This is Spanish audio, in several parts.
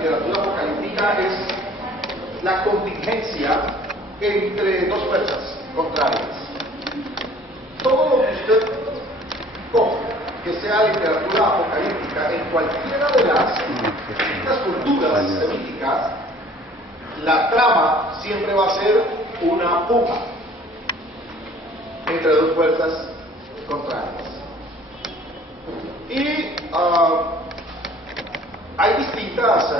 literatura apocalíptica es la contingencia entre dos fuerzas contrarias. Todo lo que usted coja que sea literatura apocalíptica en cualquiera de las distintas culturas semíticas, la trama siempre va a ser una puja entre dos fuerzas contrarias. Y hay distintas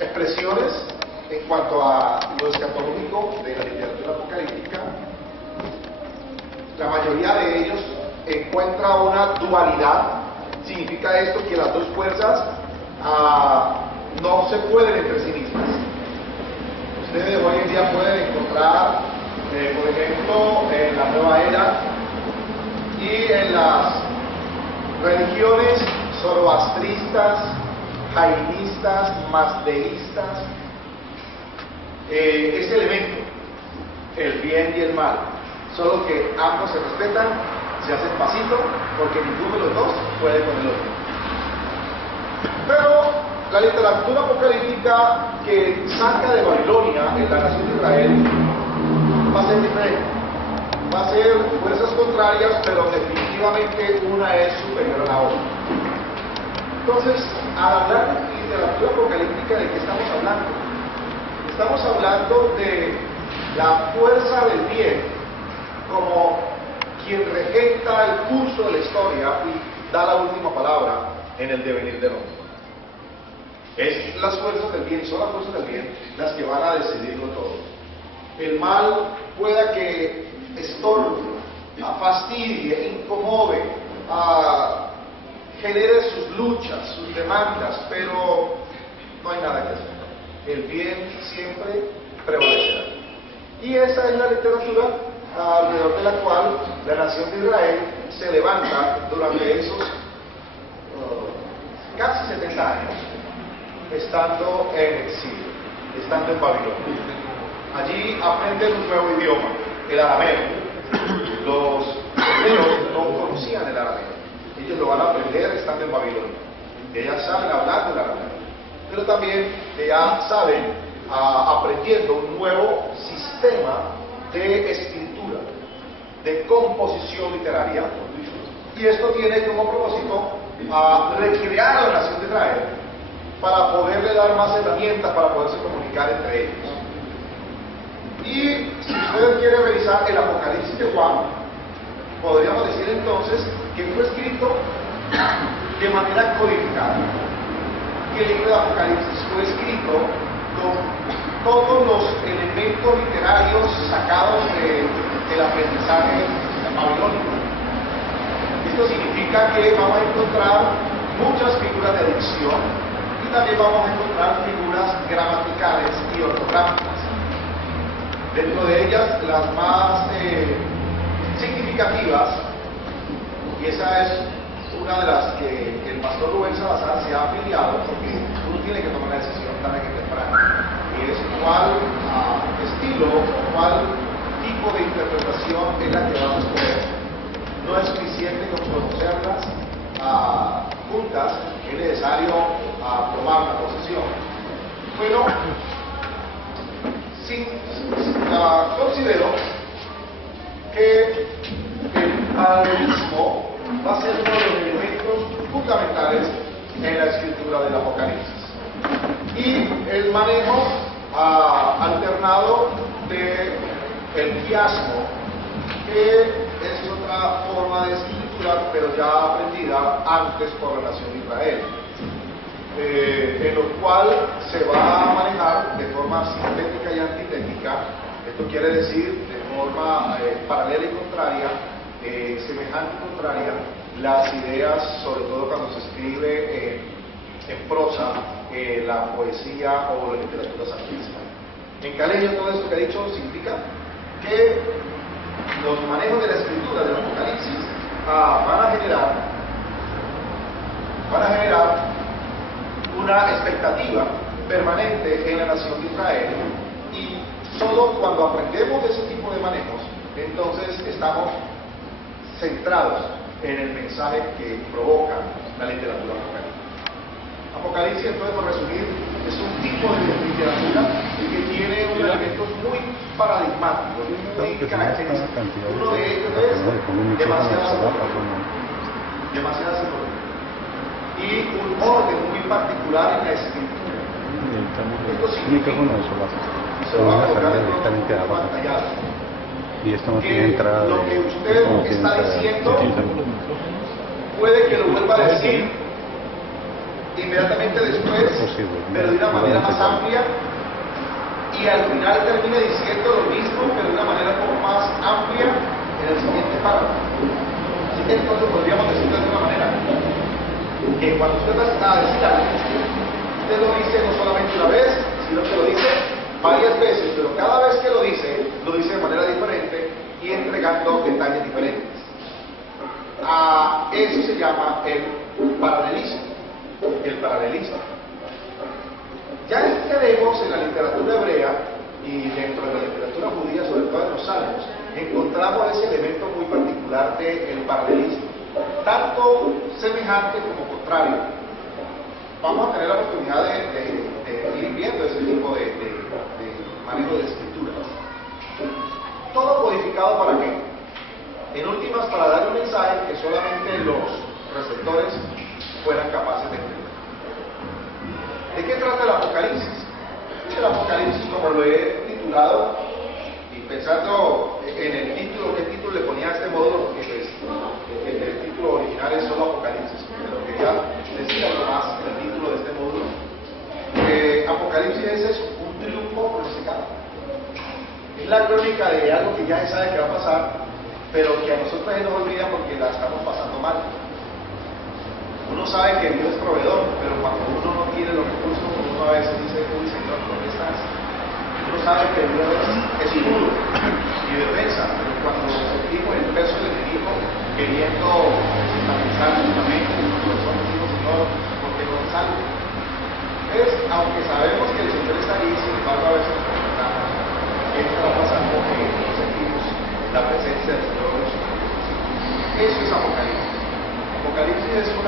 expresiones en cuanto a lo escatológico de la literatura apocalíptica. La mayoría de ellos encuentra una dualidad. Significa esto que las dos fuerzas no se pueden entre sí mismas. Ustedes hoy en día pueden encontrar, por ejemplo, en la Nueva Era y en las religiones zoroastristas, jainistas, mazdeístas, ese elemento, el bien y el mal, solo que ambos se respetan, se hacen pasito, porque ninguno de los dos puede con el otro. Pero la literatura apocalíptica que saca de Babilonia en la nación de Israel va a ser diferente. Va a ser fuerzas contrarias, pero definitivamente una es superior a la otra. Entonces, al hablar de literatura apocalíptica, ¿de qué estamos hablando? Estamos hablando de la fuerza del bien como quien regenta el curso de la historia y da la última palabra en el devenir del hombre. Es las fuerzas del bien, son las fuerzas del bien las que van a decidirlo todo. El mal pueda que estorbe, fastidie, incomode, genere sus luchas, sus demandas, pero no hay nada que hacer. El bien siempre prevalecerá. Y esa es la literatura alrededor de la cual la nación de Israel se levanta durante esos casi 70 años, estando en exilio, estando en Babilonia. Allí aprenden un nuevo idioma, el arameo. Los hebreos no conocían el arameo, ellos lo van a aprender estando en Babilonia. Ellas saben hablar del arameo, pero también ya saben, aprendiendo un nuevo sistema de escritura, de composición literaria, y esto tiene como propósito recrear a la nación de Israel para poderle dar más herramientas para poderse comunicar entre ellos. Y si usted quiere revisar el Apocalipsis de Juan, podríamos decir entonces que fue escrito de manera codificada. Que el libro de Apocalipsis fue escrito con todos los elementos literarios sacados del aprendizaje babilónico. Esto significa que vamos a encontrar muchas figuras de dicción y también vamos a encontrar figuras gramaticales y ortográficas. Dentro de ellas, las más significativas, y esa es una de las que el pastor Rubén Salazar se ha afiliado, porque uno tiene que tomar la decisión tarde que temprano, y es cuál estilo o cuál tipo de interpretación es la que vamos a escoger. No es suficiente con conocerlas juntas, es necesario tomar la posesión. Bueno, considero que el paralelismo va a ser uno de los elementos fundamentales en la escritura del Apocalipsis. Y el manejo alternado del quiasmo, que es otra forma de escritura, pero ya aprendida antes por la nación de Israel, en lo cual se va a manejar de forma sintética y antitética. Esto quiere decir de forma paralela y contraria, semejante y contraria, las ideas, sobre todo cuando se escribe en prosa, la poesía o la literatura sacrística. En caleño, todo esto que he dicho significa que los manejos de la escritura del Apocalipsis van a generar una expectativa permanente en la nación de Israel, y solo cuando aprendemos de ese tipo de manejos, entonces estamos centrados en el mensaje que provoca la literatura apocalíptica. Apocalipsis, entonces, por resumir, es un tipo de literatura que tiene unos elementos muy paradigmáticos, muy característicos. Uno de ellos es demasiada simbología y un orden muy particular en la escritura. Esto significa, y se lo va a colocar en pantallado, que lo que usted está diciendo puede que lo vuelva a decir inmediatamente después, pero de una manera más amplia, y al final termine diciendo lo mismo, pero de una manera un poco más amplia en el siguiente párrafo. Así que entonces podríamos decirlo de alguna manera, que cuando usted va a decir algo, usted lo dice no solamente una vez, sino que lo dice varias veces, pero cada vez que lo dice de manera diferente y entregando detalles diferentes. A eso se llama el paralelismo. El paralelismo. Ya tenemos en la literatura hebrea y dentro de la literatura judía, sobre todo en los salmos, encontramos ese elemento muy particular del paralelismo, tanto semejante como contrario. Vamos a tener la oportunidad de ir viendo ese tipo de manejo de escrituras. Todo codificado ¿para qué? En últimas, para dar un mensaje que solamente los receptores fueran capaces de entender. ¿De qué trata el Apocalipsis? El Apocalipsis, como lo he titulado, y pensando en el título, ¿qué título le ponía a este módulo? Porque pues, el título original es solo Apocalipsis, pero quería decir algo más en el título de este módulo. Apocalipsis es eso, un triunfo profetizado. Es la crónica de algo que ya se sabe que va a pasar, pero que a nosotros se nos olvida porque la estamos pasando mal. Uno sabe que Dios es proveedor, pero cuando uno no tiene los recursos, uno a veces dice, uy Señor, ¿dónde estás? Uno sabe que Dios es escudo y defensa, pero cuando sentimos el peso del enemigo queriendo estabilizar nuestra mente, nuestro corazón, decimos, Señor, ¿por qué no salgo? Es, aunque sabemos que el Señor está ahí, sin embargo a veces nos preguntamos, ¿qué está pasando que no sentimos la presencia del Señor en nosotros? Eso es Apocalipsis. Apocalipsis es un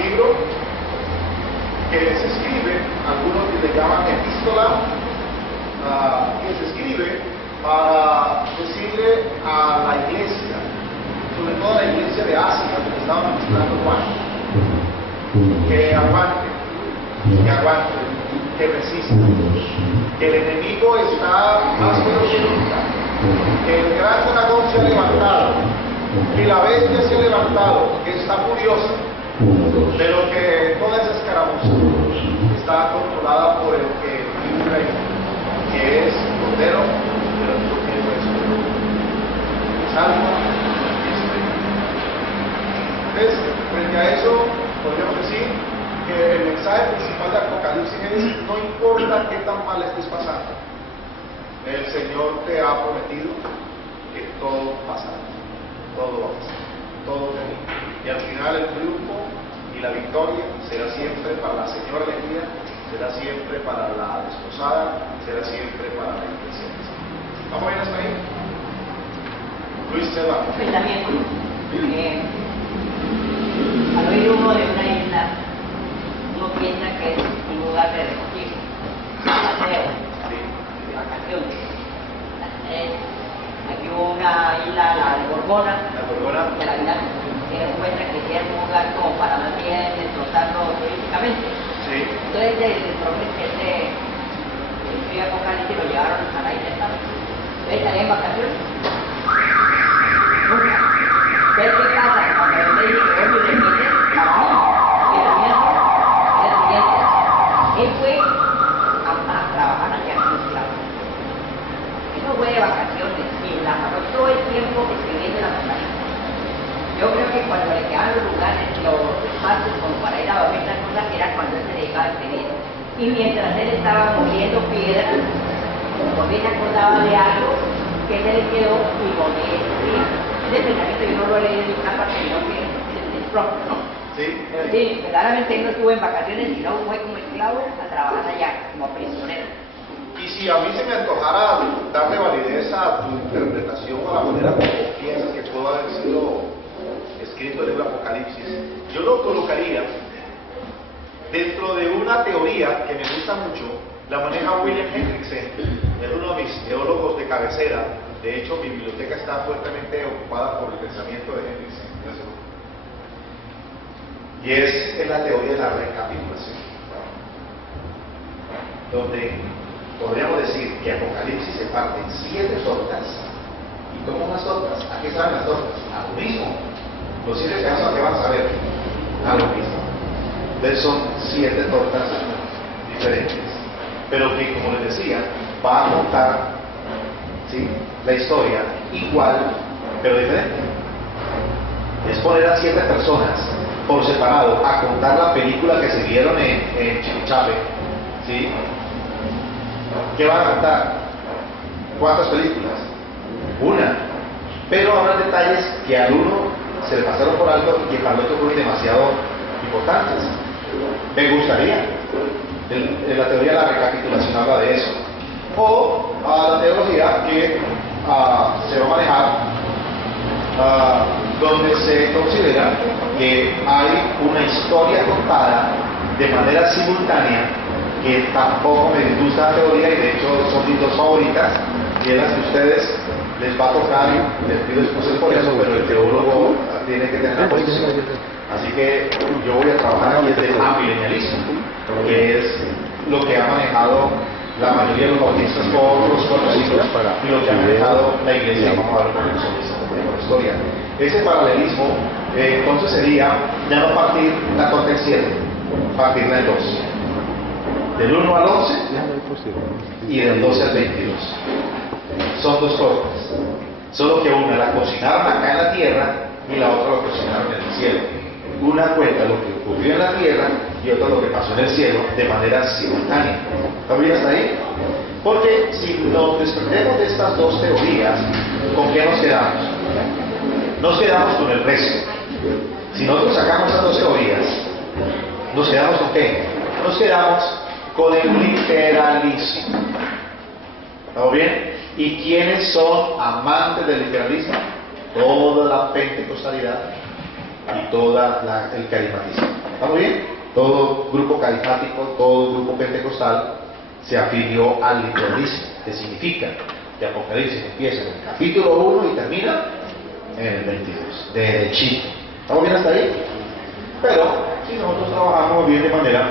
libro que se escribe, algunos le llaman epístola, que se escribe para decirle a la iglesia, sobre todo a la iglesia de Asia, que estaba mencionando Juan, que aguante, que resista, que el enemigo está más fuerte que nunca, que el gran dragón se ha levantado, que la bestia se ha levantado, que está furiosa, pero que toda esa escaramuza está controlada por el que vive un rey, que es Cordero, pero no tiene eso. Es algo que es rey. Entonces, frente a eso, podríamos decir que el mensaje principal de Apocalipsis es: no importa qué tan mal estés pasando, el Señor te ha prometido que todo pasará. Todo va a pasar, todo termina. Y al final el triunfo y la victoria será siempre para la señora elegida, será siempre para la desposada, será siempre para la iglesia. ¿Vamos bien hasta ahí? Luis Seba. Pensamiento. Al oír uno de una isla, uno piensa que es un lugar de refugio, paseo, de vacaciones. Aquí hubo una isla, la de Gorgona, que la vida tiene en cuenta que es un lugar como para más bien explotarlo turísticamente. Sí. Entonces, el frío Apocalipsis lo llevaron a la isla esta. ¿Ustedes estarían en vacaciones? Nunca. ¿Ustedes qué pasa cuando el médico que vos me repite? Para mí, el siguiente. Él fue a trabajar allá en los esclavos. Él no fue de vacaciones. La pasó todo el tiempo escribiendo la montaña. Yo creo que cuando le quedaban los lugares, los espacios como para ir a dormir, las cosas, era cuando él se dedicaba a escribir. Y mientras él estaba moviendo piedras, volvía se acordaba de algo que se le quedó y volvía a escribir. Ese pensamiento yo no lo he leído en ninguna parte, sino que es propio, ¿no? Sí. Pero sí, verdaderamente él no estuvo en vacaciones, sino fue como esclavo a trabajar allá, como prisionero. Y si a mí se me antojara darle validez a tu interpretación o a la manera como piensas que pudo haber sido escrito el libro Apocalipsis, yo lo colocaría dentro de una teoría que me gusta mucho, la maneja William Hendrickson, es uno de mis teólogos de cabecera. De hecho, mi biblioteca está fuertemente ocupada por el pensamiento de Hendrickson. Y es en la teoría de la recapitulación, donde podríamos decir que Apocalipsis se parte en 7 tortas. ¿Y cómo las tortas? ¿A qué saben las tortas? A lo mismo. Los 7 casos a qué van a saber, a lo mismo. Entonces son 7 tortas diferentes, pero que, como les decía, va a contar, ¿sí?, la historia igual, pero diferente. Es poner a 7 personas por separado a contar la película que se vieron en Chiquichape, ¿sí? ¿Qué van a contar? ¿Cuántas películas? Una. Pero habrá detalles que al uno se le pasaron por alto y que para el otro fueron demasiado importantes. Me gustaría. En la teoría de la recapitulación habla de eso. O la teología que se va a manejar, donde se considera que hay una historia contada de manera simultánea, que tampoco me gusta la teoría y de hecho son mis 2 favoritas, y en las que ustedes les va a tocar, les pido excusa por eso, pero el teólogo tiene que tener una posición. Así que yo voy a trabajar aquí desde el amilenialismo, que es lo que ha manejado la mayoría de los bautistas por los 4 siglos y lo que ha manejado la iglesia. Vamos a ver por la historia. Ese paralelismo entonces sería ya no partir la torta en 7, partirla en 2, del 1 al 11 y del 12 al 22. Son 2 tortas, solo que una la cocinaron acá en la tierra y la otra la cocinaron en el cielo. Una cuenta lo que ocurrió en la tierra y otra lo que pasó en el cielo de manera simultánea. ¿Está bien hasta ahí? Porque si nos desprendemos de estas 2 teorías, ¿con qué nos quedamos? Nos quedamos con el resto. Si nosotros sacamos estas 2 teorías, ¿nos quedamos con qué? Nos quedamos con el literalismo. ¿Estamos bien? ¿Y quiénes son amantes del literalismo? Toda la pentecostalidad y toda el carismatismo. ¿Estamos bien? Todo grupo carismático, todo grupo pentecostal se afilió al literalismo, que significa que Apocalipsis empieza en el capítulo 1 y termina en el 22, de derechito. ¿Estamos bien hasta ahí? Pero si nosotros trabajamos bien de manera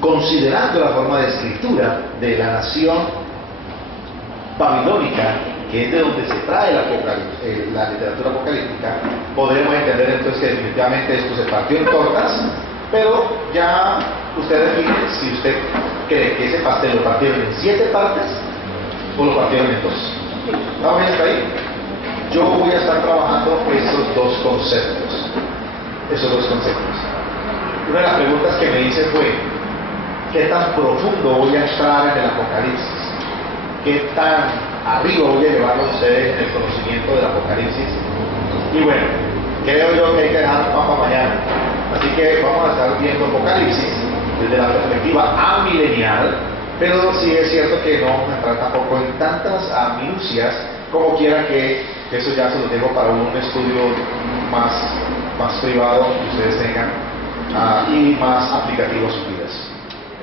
considerando la forma de escritura de la nación babilónica, que es de donde se trae la literatura apocalíptica, podremos entender entonces que definitivamente esto se partió en tortas, pero ya usted define si usted cree que ese pastel lo partieron en 7 partes o lo partieron en 2. ¿Vamos bien hasta ahí? Yo voy a estar trabajando esos 2 conceptos. Una de las preguntas que me hice fue: ¿qué tan profundo voy a entrar en el Apocalipsis? ¿Qué tan arriba voy a llevarlo a ustedes en el conocimiento del Apocalipsis? Y bueno, creo yo que hay que dejar para mañana. Así que vamos a estar viendo Apocalipsis desde la perspectiva amilenial, pero sí es cierto que no vamos a entrar tampoco en tantas minucias, como quiera que eso ya se lo dejo para un estudio más privado que ustedes tengan y más aplicativo a sus vidas.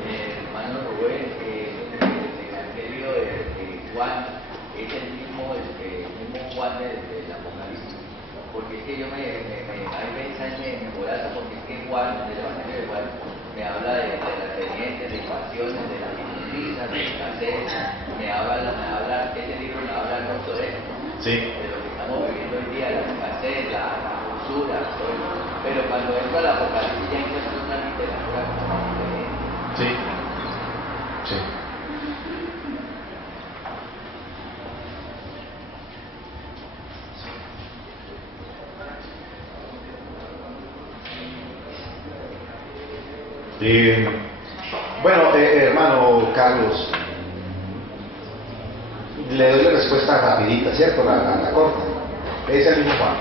Hermano Rubén, el evangelio de Juan es el mismo Juan del Apocalipsis, porque es que yo hay veces me morazo, porque es que Juan, del evangelio de Juan, me habla de las pendientes, de pasiones, de las injusticias, de escasez, ese libro me habla no solo de esto, Sí. de lo que estamos viviendo hoy día, la escasez, la usura, pero cuando entra el Apocalipsis ya encuentro una literatura como Sí. Sí. Bueno, hermano Carlos, le doy la respuesta rapidita, ¿cierto? La corta. Es el mismo Juan.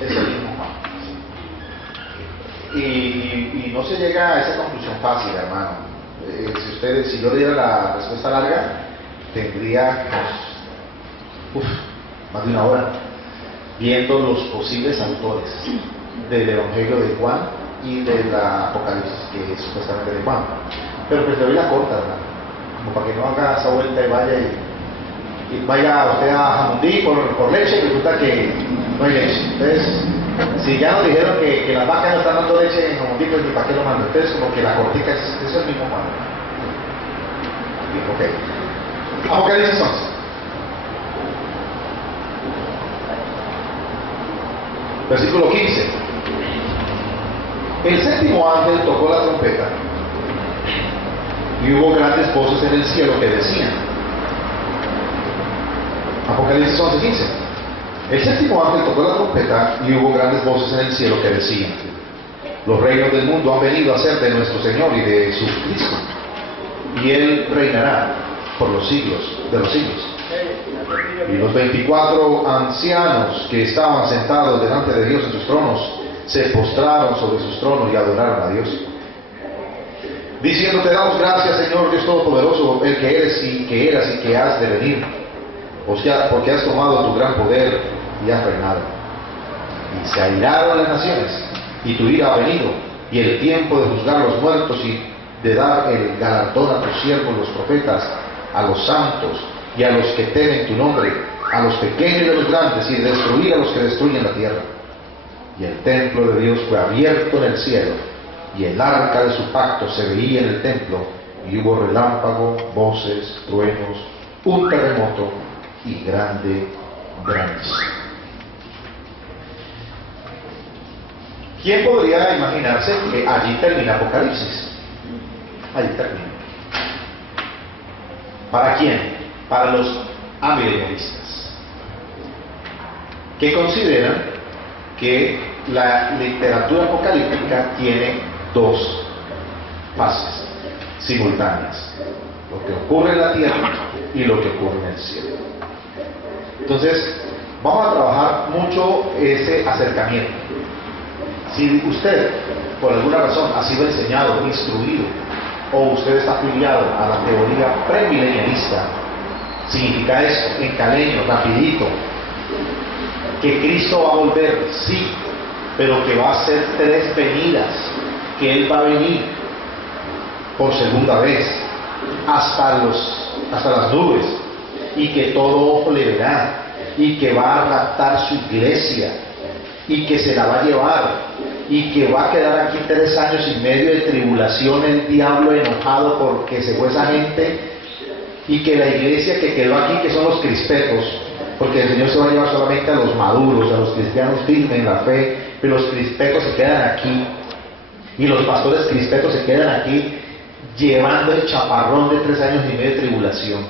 Es el mismo Juan. Y no se llega a esa conclusión fácil, hermano. Si yo diera la respuesta larga, tendría más de 1 hora viendo los posibles autores. del Evangelio de Juan y de la Apocalipsis, que es supuestamente de Juan. Pero pues le doy la corta, ¿verdad? Como para que no haga esa vuelta y vaya usted a Jamundí por leche y resulta que no hay leche. Entonces, si ya nos dijeron que las vacas no están dando leche en Jamundí, pues ni para qué lo mando. Entonces, como que la cortica es el mismo Juan. Ok. Apocalipsis 11. Versículo 15. El séptimo ángel tocó la trompeta y hubo grandes voces en el cielo que decían. Apocalipsis 11:15. El séptimo ángel tocó la trompeta y hubo grandes voces en el cielo que decían: los reinos del mundo han venido a ser de nuestro Señor y de su Cristo, y Él reinará por los siglos de los siglos. Y los 24 ancianos que estaban sentados delante de Dios en sus tronos se postraron sobre sus tronos y adoraron a Dios, diciendo: te damos gracias, Señor Dios Todopoderoso, el que eres y que eras y que has de venir, porque has tomado tu gran poder y has reinado. Y se airaron las naciones, y tu ira ha venido, y el tiempo de juzgar a los muertos y de dar el galardón a tus siervos los profetas, a los santos y a los que temen tu nombre, a los pequeños y a los grandes, y de destruir a los que destruyen la tierra. Y el templo de Dios fue abierto en el cielo, y el arca de su pacto se veía en el templo, y hubo relámpago, voces, truenos, un terremoto y grande granizo. ¿Quién podría imaginarse que allí termina Apocalipsis? Allí termina. ¿Para quién? Para los amilenialistas, que consideran que la literatura apocalíptica tiene dos fases simultáneas: lo que ocurre en la tierra y lo que ocurre en el cielo. Entonces, vamos a trabajar mucho ese acercamiento. Si usted, por alguna razón, ha sido enseñado, instruido, o usted está afiliado a la teoría premilenialista, significa esto, en caleño, rapidito: que Cristo va a volver, sí, pero que va a ser 3 venidas, que Él va a venir por segunda vez hasta las nubes, y que todo ojo le verá, y que va a raptar su iglesia, y que se la va a llevar, y que va a quedar aquí 3 años y medio de tribulación, el diablo enojado porque se fue esa gente, y que la iglesia que quedó aquí, que son los crispetos, porque el Señor se va a llevar solamente a los maduros, a los cristianos firmes en la fe, pero los crispetos se quedan aquí, y los pastores crispetos se quedan aquí llevando el chaparrón de 3 años y medio de tribulación,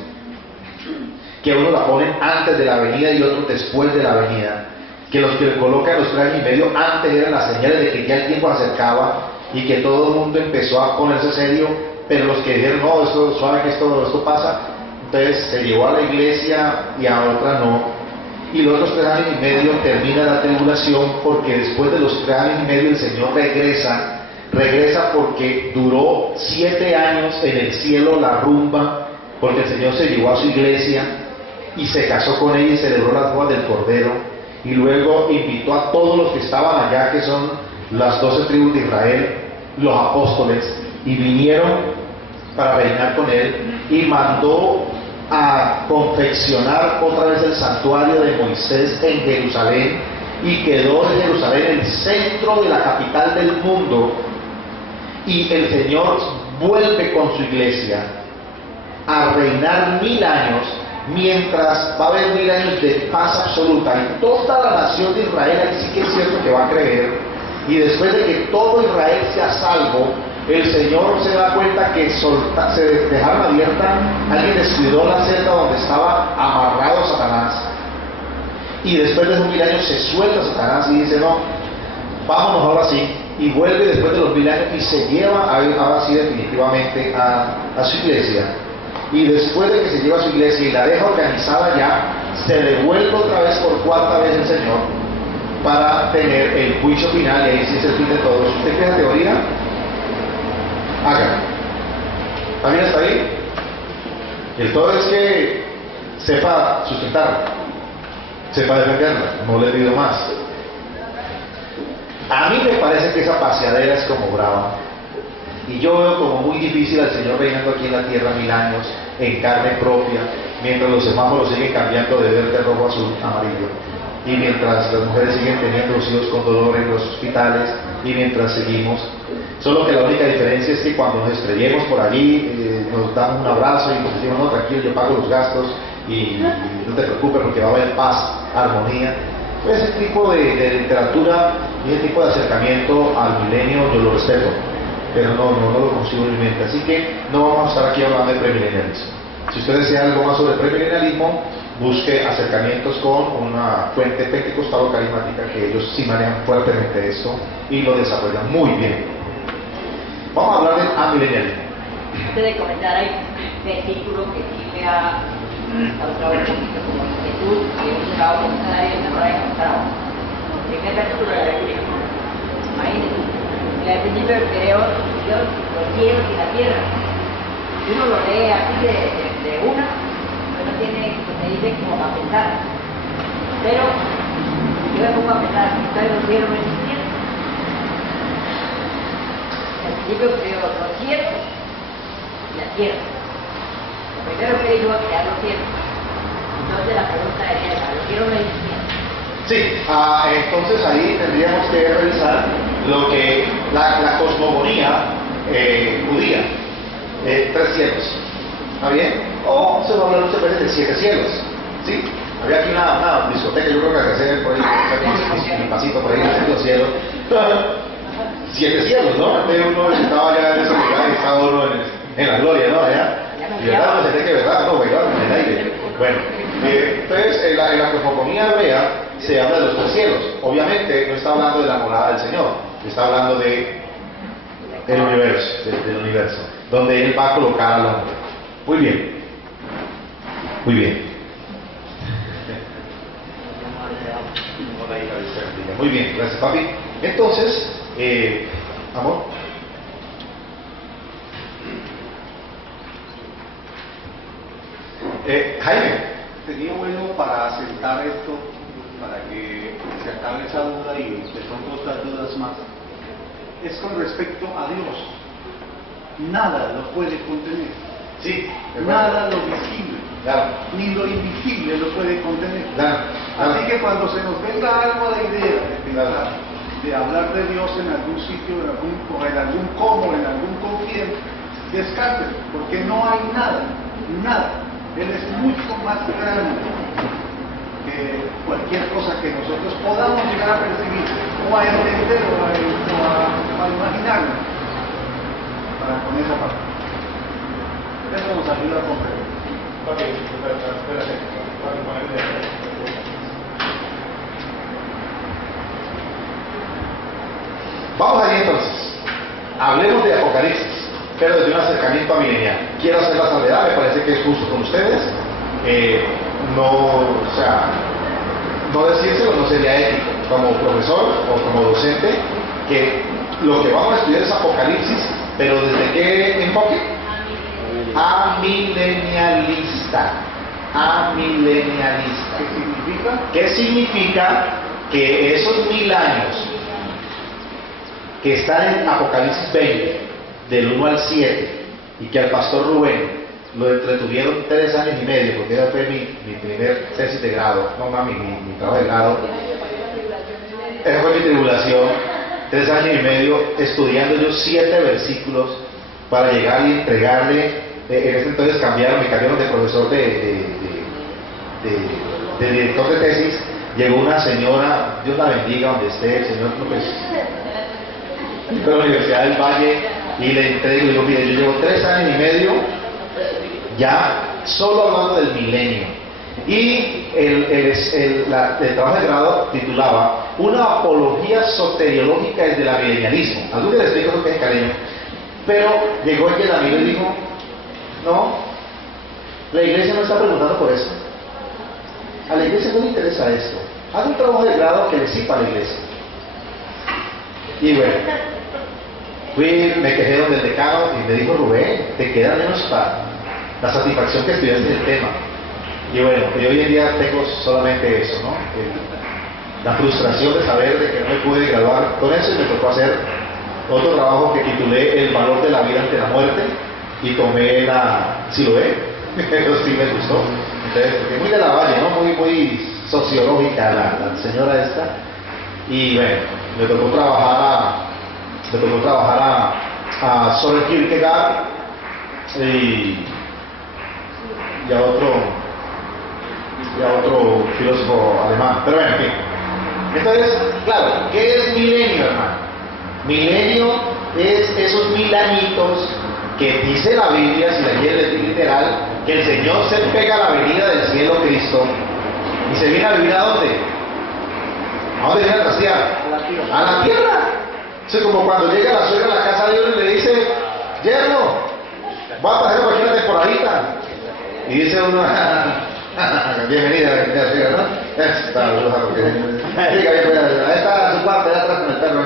que uno la ponen antes de la venida y otros después de la venida, que los que le colocan los 3 años y medio antes eran las señales de que ya el tiempo se acercaba y que todo el mundo empezó a ponerse serio, pero los que dijeron: no, esto suave, que esto pasa, entonces se llevó a la iglesia y a otra no. Y los otros 3 años y medio termina la tribulación, porque después de los 3 años y medio el Señor regresa porque duró 7 años en el cielo la rumba, porque el Señor se llevó a su iglesia y se casó con ella y celebró las bodas del Cordero, y luego invitó a todos los que estaban allá, que son las 12 tribus de Israel, los apóstoles, y vinieron para reinar con Él, y mandó a confeccionar otra vez el santuario de Moisés en Jerusalén, y quedó en Jerusalén el centro de la capital del mundo, y el Señor vuelve con su iglesia a reinar 1000 años, mientras va a haber 1000 años de paz absoluta, y toda la nación de Israel, ahí sí que es cierto que va a creer, y después de que todo Israel sea salvo, el Señor se da cuenta que se dejaron abierta, alguien descuidó la celda donde estaba amarrado Satanás, y después de esos 1000 años se suelta Satanás y dice: no, vámonos ahora sí, y vuelve después de los 1000 años y se lleva ahora sí definitivamente a su iglesia. Y después de que se lleva a su iglesia y la deja organizada ya, se devuelve otra vez por 4ª vez el Señor para tener el juicio final, y ahí sí es el fin de todos. ¿Usted cree la teoría? Haga. ¿También está ahí? El todo es que sepa sustentarla, sepa defenderla, no le pido más. A mí me parece que esa paseadera es como brava. Y yo veo como muy difícil al Señor reinando aquí en la tierra 1000 años, en carne propia, mientras los semáforos siguen cambiando de verde, rojo, azul, amarillo. Y mientras las mujeres siguen teniendo los hijos con dolor en los hospitales, y mientras seguimos. Solo que la única diferencia es que cuando nos estrellemos por allí, nos dan un abrazo y nos decimos, no, tranquilo, yo pago los gastos y no te preocupes porque va a haber paz, armonía. Pues ese tipo de literatura y ese tipo de acercamiento al milenio yo lo respeto, pero no lo consigo en mi mente. Así que no vamos a estar aquí hablando de premilenialismo. Si usted desea algo más sobre premilenialismo, busque acercamientos con una fuente pentecostal o carismática, que ellos sí manejan fuertemente esto y lo desarrollan muy bien. Vamos a hablar del amilenialismo. Antes de comentar, hay un versículo que sí me ha causado un poquito como inquietud y he buscado en esta área y no lo he encontrado. Primer versículo de la Biblia. Imagínense. En el principio creó Dios los cielos y la tierra. Si uno lo lee así de una, no tiene, se dice como para pensar. Pero yo me pongo a pensar, ustedes los cielos no existían. Al principio creó los cielos y la tierra. Lo primero que dijo es crear los cielos. Entonces la pregunta es esa, ¿los cielos no existían? Sí, entonces ahí tendríamos que revisar lo que la cosmogonía judía, 3 cielos, ¿está bien? O se va a hablar muchas veces de 7 cielos, ¿sí? Había aquí una discoteca, yo creo que hacer por ahí, un pasito por ahí, en los cielos. 7 cielos, ¿no? Antes uno estaba ya en ese lugar y estaba uno en la gloria, ¿no? Allá. Y verdad, no se que verdad, no, bailar en el aire. Bueno, entonces en la cosmogonía hebrea se habla de los 3 cielos. Obviamente no está hablando de la morada del Señor, está hablando del universo, donde Él va a colocar al hombre. Muy bien. Muy bien. Muy bien, gracias papi. Entonces, amor. Jaime. Sería bueno para asentar esto, para que se acabe esa duda y de pronto otras dudas más. Es con respecto a Dios. Nada lo puede contener. Sí, nada lo visible, claro, ni lo invisible lo puede contener. Claro. Así que cuando se nos venga algo a la idea de hablar de Dios en algún sitio, en algún cómo, en algún con quién, descártelo, porque no hay nada. Él es mucho más grande que cualquier cosa que nosotros podamos llegar a percibir, o a entender, o a imaginarnos, para con esa parte. Eso nos ayuda a comprender. Vamos allí entonces. Hablemos de Apocalipsis, pero desde un acercamiento amilenial. Quiero hacer la salvedad, me parece que es justo con ustedes. No decírselo no sería ético, como profesor o como docente, que lo que vamos a estudiar es Apocalipsis, pero ¿desde qué enfoque? Amilenialista. ¿Qué significa? Que esos 1000 años que están en Apocalipsis 20, del 1 al 7, y que al pastor Rubén lo entretuvieron 3 años y medio, porque esa fue mi primer tesis de grado, mi trabajo de grado, esa fue mi tribulación, 3 años y medio estudiando yo 7 versículos para llegar y entregarle. En ese entonces me cambiaron de profesor de director de tesis. Llegó una señora, Dios la bendiga donde esté, el señor de la Universidad del Valle, y le entrego y digo, mire, yo llevo 3 años y medio ya solo hablando del milenio. Y el trabajo de grado titulaba Una apología soteriológica desde el amilenialismo. Algún día les explico lo que es cariño. Pero llegó el amigo y dijo, no, la iglesia no está preguntando por eso. A la iglesia no le interesa esto. Haz un trabajo de grado que le sirva a la iglesia. Y bueno, me quejé donde el decano y me dijo, Rubén, te queda menos para la satisfacción que estudiaste del tema. Y bueno, yo hoy en día tengo solamente eso, ¿no? la frustración de saber de que no me pude graduar con eso, y me tocó hacer otro trabajo que titulé El valor de la vida ante la muerte, y tomé la Siloé. Eso sí me gustó. Entonces, porque muy de la Valle, ¿no? Muy sociológica la señora esta. Y bueno, me tocó trabajar a Søren Kierkegaard y a otro filósofo alemán. Pero bueno, en fin. Entonces, claro, ¿qué es milenio, hermano? Milenio es esos 1000 añitos que dice la Biblia, si la quieres decir literal, que el Señor se pega a la venida del cielo Cristo y se viene a vivir ¿a dónde? ¿A dónde viene a trastear? A la tierra. Es como cuando llega la suegra a la casa de Dios y le dice, yerno, voy a pasar por aquí una temporadita. Y dice uno, bienvenida, suegra, ¿no? Está bruja porque... Ahí está su cuarto, allá atrás con el perro.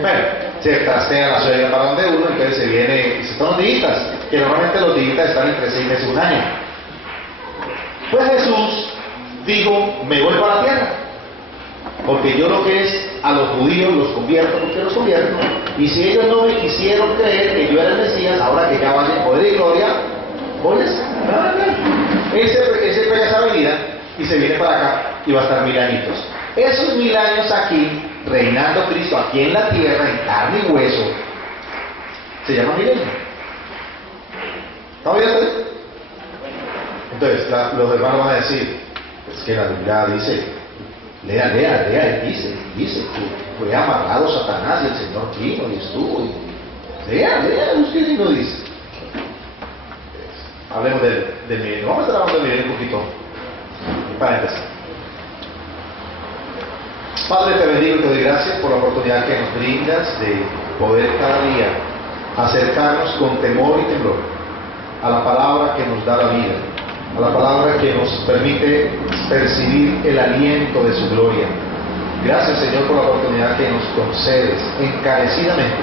Bueno, se trastea la suegra para donde uno, entonces se viene, y se toman días, que normalmente los días están entre 6 meses y 1 año. Pues Jesús dijo, me voy para la tierra, porque yo lo que es a los judíos los convierto, porque los convierto, y si ellos no me quisieron creer que yo era el Mesías, ahora que ya vaya en poder y gloria, voy a ser. Él se pega esa venida y se viene para acá y va a estar 1000 añitos. Esos 1000 años aquí, reinando Cristo aquí en la tierra, en carne y hueso, se llama milenio. ¿Está bien? Entonces, los hermanos van a decir, es que la Biblia dice, lea, dice, que fue amarrado Satanás y el Señor vino y estuvo. Lea, usted no dice. Hablemos del milenio. Vamos a estar hablando del milenio un poquito, para empezar. Padre, te bendigo y te doy gracias por la oportunidad que nos brindas de poder cada día acercarnos con temor y temblor a la palabra que nos da la vida, a la palabra que nos permite percibir el aliento de su gloria. Gracias, Señor, por la oportunidad que nos concedes encarecidamente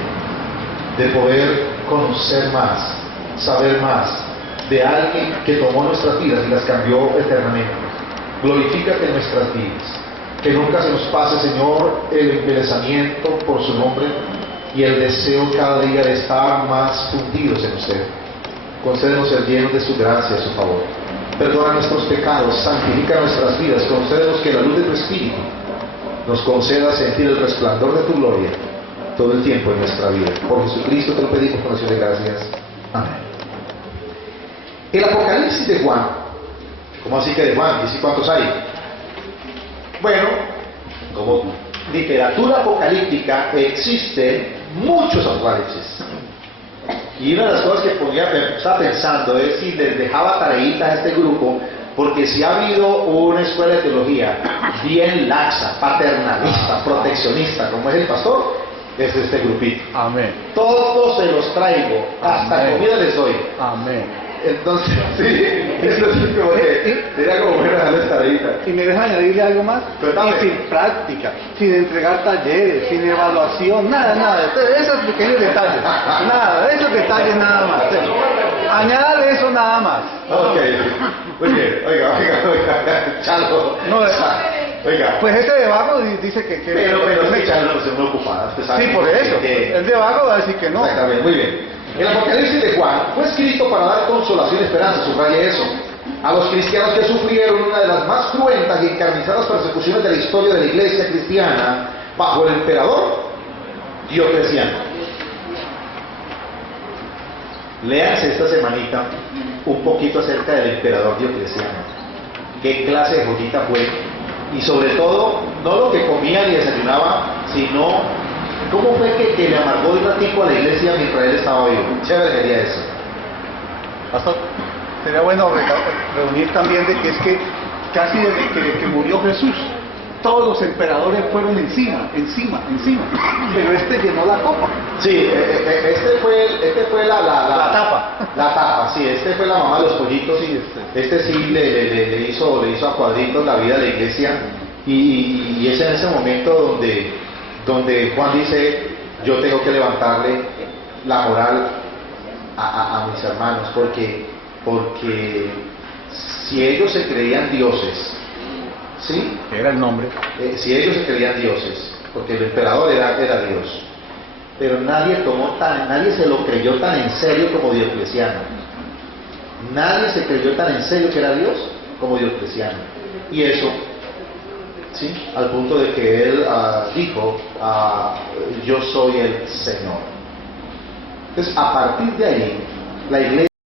de poder conocer más, saber más de alguien que tomó nuestras vidas y las cambió eternamente. Glorifícate en nuestras vidas. Que nunca se nos pase, Señor, el embelesamiento por su nombre y el deseo cada día de estar más fundidos en usted. Concédenos ser llenos de su gracia, de su favor. Perdona nuestros pecados, santifica nuestras vidas. Concédenos que la luz de tu Espíritu nos conceda sentir el resplandor de tu gloria todo el tiempo en nuestra vida. Por Jesucristo te lo pedimos con acción de gracias. Amén. El Apocalipsis de Juan. ¿Cómo así que de Juan? ¿Y si cuántos hay? Bueno, como literatura apocalíptica existen muchos apocalipsis. Y una de las cosas que estaba pensando es si les dejaba tareitas a este grupo, porque si ha habido una escuela de teología bien laxa, paternalista, proteccionista, como es el pastor, es este grupito. Amén. Todos se los traigo, hasta Amén. comida les doy. Amén. Entonces, sí, eso sí como que sería como bueno dejarles tareitas. Y me deja añadirle algo más. Cuéntame. Y sin práctica, sin entregar talleres, sin evaluación, nada. Esos pequeños detalles. Nada, esos detalles nada más. Añádale eso nada más. Ok, muy bien, oiga, Chalo. No, Oiga, pues ese de vago dice que... pero es que Chalo no se me ocupada. Sí, por eso. El de vago va a decir que no. Exactamente, muy bien. El Apocalipsis de Juan fue escrito para dar consolación y esperanza, subraye eso, a los cristianos que sufrieron una de las más cruentas y encarnizadas persecuciones de la historia de la iglesia cristiana bajo el emperador Diocleciano. Léanse esta semanita un poquito acerca del emperador Diocleciano. Qué clase de joyita fue. Y sobre todo, no lo que comía ni desayunaba, sino cómo fue que le amargó un ratico a la iglesia mientras él estaba vivo. Chévere sería eso. Pastor, sería bueno reunir también de que es que casi desde que murió Jesús, todos los emperadores fueron encima, pero este llenó la copa. Sí, este fue la tapa. La tapa, sí, este fue la mamá de los pollitos. Sí, Este sí le hizo a cuadritos la vida de la iglesia. Y es en ese momento donde Juan dice, yo tengo que levantarle la moral a mis hermanos, porque si ellos se creían dioses ¿sí? Que era el nombre. Si ellos se creían dioses, porque el emperador era Dios, pero nadie se lo creyó tan en serio como Diocleciano. Nadie se creyó tan en serio que era Dios como Diocleciano. Y eso, ¿sí? Al punto de que él dijo, yo soy el Señor. Entonces, a partir de ahí, la iglesia